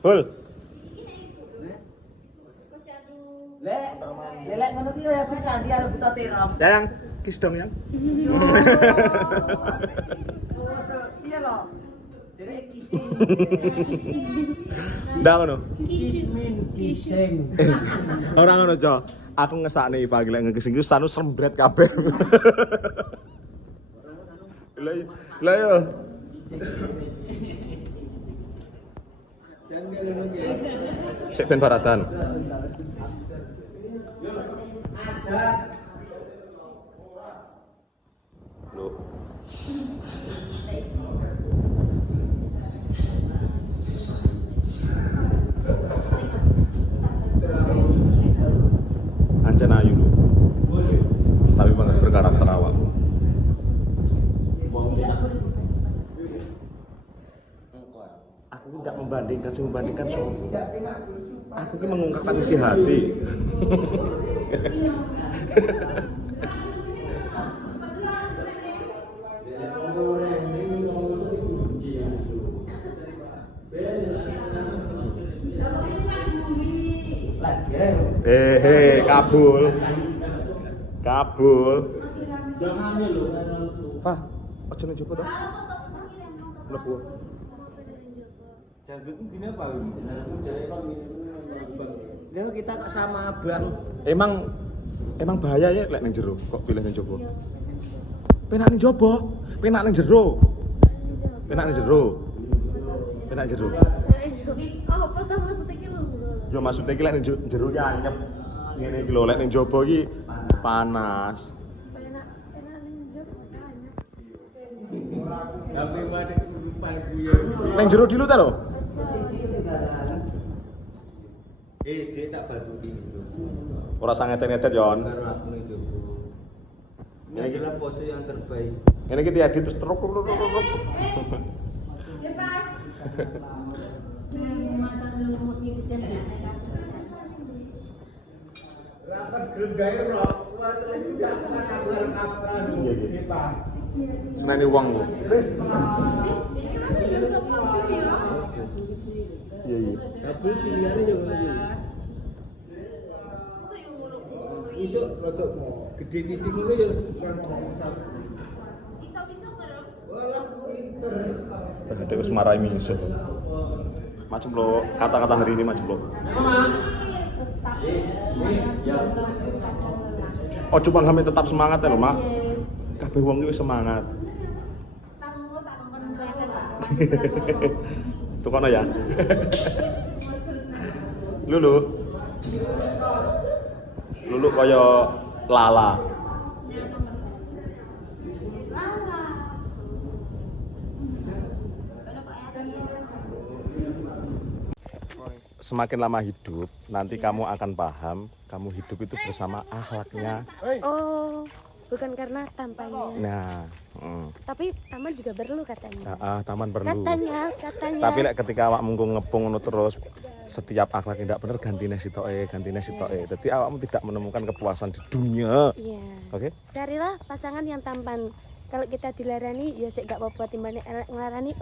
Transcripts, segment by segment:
Hul. Lek ngono ki ya sing kanthi arep buta tiram. Yang kis dong yang. Iya loh. Jadi kisi. Ndak ngono. Kismin kising. Ora ngono, Jo. Aku ngesakne Iva lek ngekising ku sanu srembret kabeh. Lah yo. Sik ben baratan. Loh. Ancen ayu lho. Tapi banget berkarakter awak. Aku tidak membandingkan so. Aku ini mengungkapkan isi hati. Kabul. Pak, ojo nang jopo to. Mlebu. Janggut gini apa ini? Ya kita kok sama Bang. Emang bahaya ya lek ning jero kok pilih ning jopo. Penak ning jopo, penak ning jero. Penak ning jero. Penak jero. Apa ta maksudnya ki lho? Yo maksudnya iki lek ning jero ki anyep. Ngene iki lho lek ning jopo iki panas. Enak ning jopo banyak. Tapi mati kurupan kuwi. Ning jero dilu ta lho? Dia tak batu ini. Ora sangetet-netet yon. Karo aku itu. Ini adalah pose yang terbaik. Ini kita edit terus terus. Ya, Pak. Rapat grup gawe rock. Kuwi terus udah kabar-kabaran. Iki, Pak. Seneni wong kok. Iya iya. Kabel ciliane yo ngono. Iso rada gede titik ngono yo kan satu. Bisa-bisa karo. Walah pinter. Tadi wis marahi miso. Macam lo kata-kata hari ini macam lo. Oh coba kami tetap semangat ya lo mak. Kabeh wong iki wis semangat. Tukono ya. Lulu kaya lala. Semakin lama hidup, nanti kamu akan paham, kamu hidup itu bersama akhlaknya. Oh, bukan karena tampangnya. Nah, Tapi taman juga perlu katanya. taman perlu. Katanya. Tapi ketika awakmu ngepung ngono terus, setiap akhlak tidak benar gantine sitoke. Jadi awakmu tidak menemukan kepuasan di dunia. Iya. Oke? Carilah pasangan yang tampan. Kalau kita dilarani, ya sik gak apa-apa timbane elek nglarani.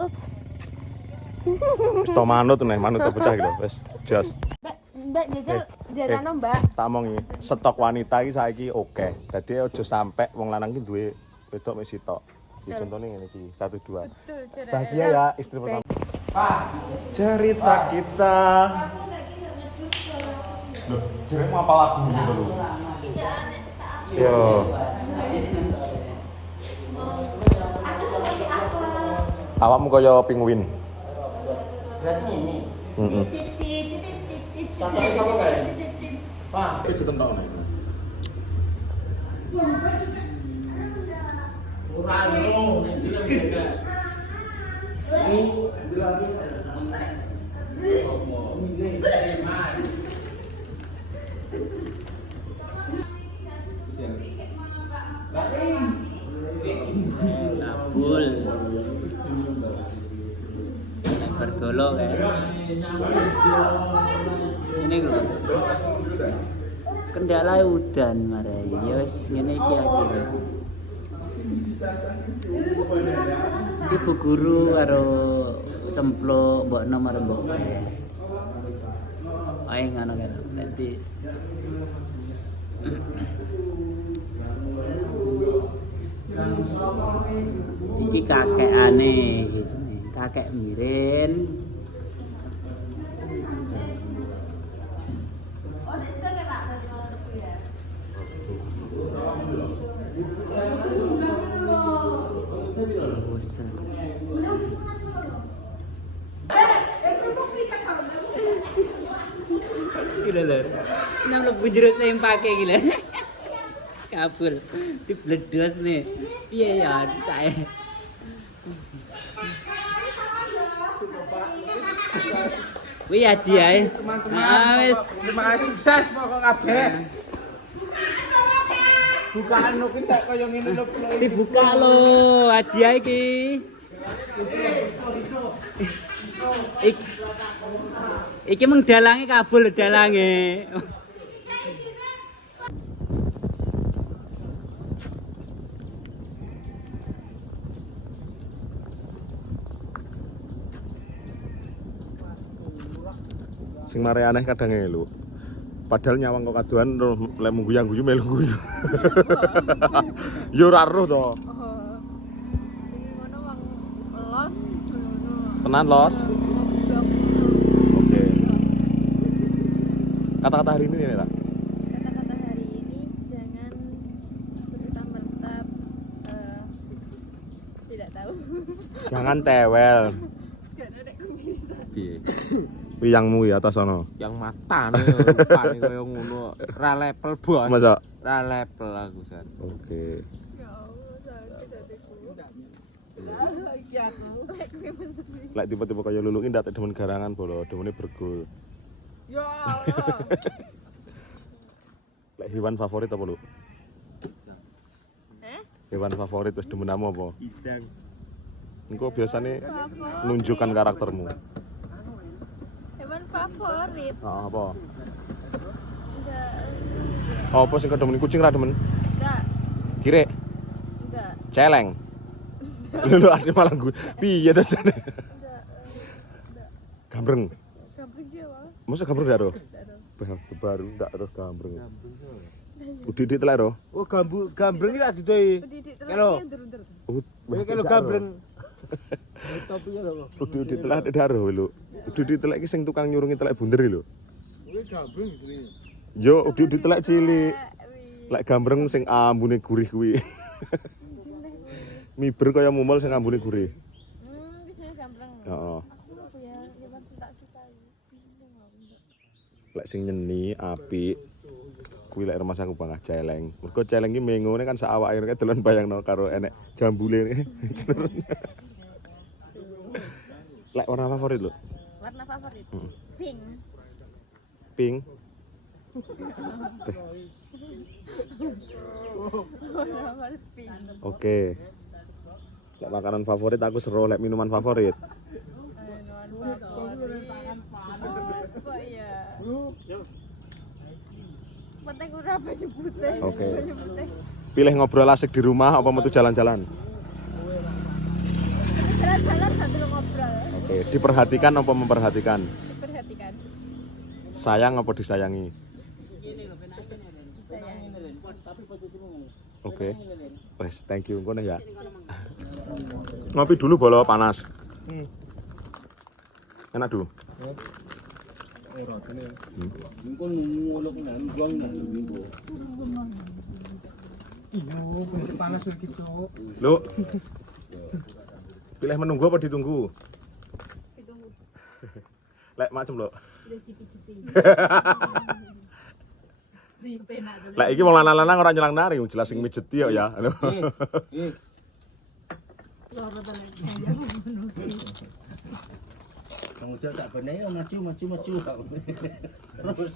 Wis to manut bocah iki lho, wis jos. Mbak jajal jarano, Mbak. Tak omongi, stok wanita iki saiki oke. Dadi aja sampe wong lanang iki duwe wedok wis sitok. Iki contone ngene iki, 1 2. Betul, cerah. Bahagia ya istri pertama. Pak, cerita kita. Loh, jeremu apa lagu gitu lho. Yo. Awakmu kaya penguin. Berarti ini. Heeh. Contohnya sama kayak. Pak, Iki cetem nek. ora ono nek dina menjaga. Nabul bergolok kan ini lho kendala udan marai ya wis ngene iki akhire ibu guru karo cempluk mbok nomor mbok. Ae ngono kan. Dadi iki kakekane iki jenenge. Kakek Mirin. Bosan. Gila lho. Nang lebu jero sempake gila. Kabul. Dibledos nih. Piye ya cae. Wih hadiah. Wis Terima kasih sukses pokok kabeh. Bukaan lo ki tak kaya ngene lho. dibuka lho hadiah iki. Iki mung dalange kabul dalange. Sing mare aneh kadang lho. Padahal nyawang kok kadoan lek mengguyang-guyu melu guyu. Yo ora roh to. Ngono wong los ngono. Tenan los. Oke. Kata-kata hari ini nih, Ra. Kata-kata hari ini jangan serta-merta tidak tahu. Jangan tewel. Piye? Wiyangmu ya atas sono. Yang matane rupane kaya ngono. Ra level bos. Masa? Ra level aku san. Oke. Ya Allah, sakit hatiku. Lek tipe-tipe kaya lulungi ndak demen garangan bolo, demene bergul. Ya Allah. Lek hewan favorit apa lu? Hewan favorit wis demenmu apa? Idang. Engko biasane nunjukkan karaktermu. Hewan favorit. Heeh, apa? Enggak. Oh, apa sing kedemen kucing ra demen? Enggak. Kire, Enggak. celeng. Lu ade malah gue. Piye to jane? Enggak. Gambreng. Gampang dia, Bang. Masa gambreng ndak ro? Baru ndak ro gambreng. Udik-udik telek ro? Oh gambreng iki tak didoi. Didik Halo. ndur-ndur. Ini kalau gambreng. Topinya lho. Udik-udik telek ndak ro lho. Udik-udik telek iki sing tukang nyurungi telek bunder lho. Kuwi gambreng jenenge. Yo udik-udik telek cilik. Lek gambreng sing ambune gurih kuwi. Miber kaya mumul sing ambune gurih. Bisa gampang. Heeh. Aku ya hewan tak sukai. Bingung aku. Lek sing nyeni apik kuwi lek remas aku bangah celeng. Mergo celeng iki mengone kan sak awake ngene dolan bayangno karo enek jambule. Lek warna favorit lho. Warna favorit? Heeh. Pink. Pink. Warna favorit pink. Oke. Lek makanan favorit aku seru, lek minuman favorit. Minuman favorit. Apa ya? Penting ora baju putih. Oke. Baju putih. Pilih ngobrol asik di rumah apa metu jalan-jalan? Jalan-jalan sambil ngobrol. Oke, diperhatikan apa memperhatikan? Diperhatikan. Sayang apa disayangi? Sayang. Oke. Wes, thank you. Ngono ya. Ngopi dulu bolo panas. Enak dulu. Panas gitu. Lu. Pilih menunggu apa ditunggu? Ditunggu. Lek macam lo. Udah cipi-cipi. Lek iki wong lanang-lanang ora nyelang nari, jelas sing mijeti kok ya. Lho. Kamu udah tak bener ya maju. Terus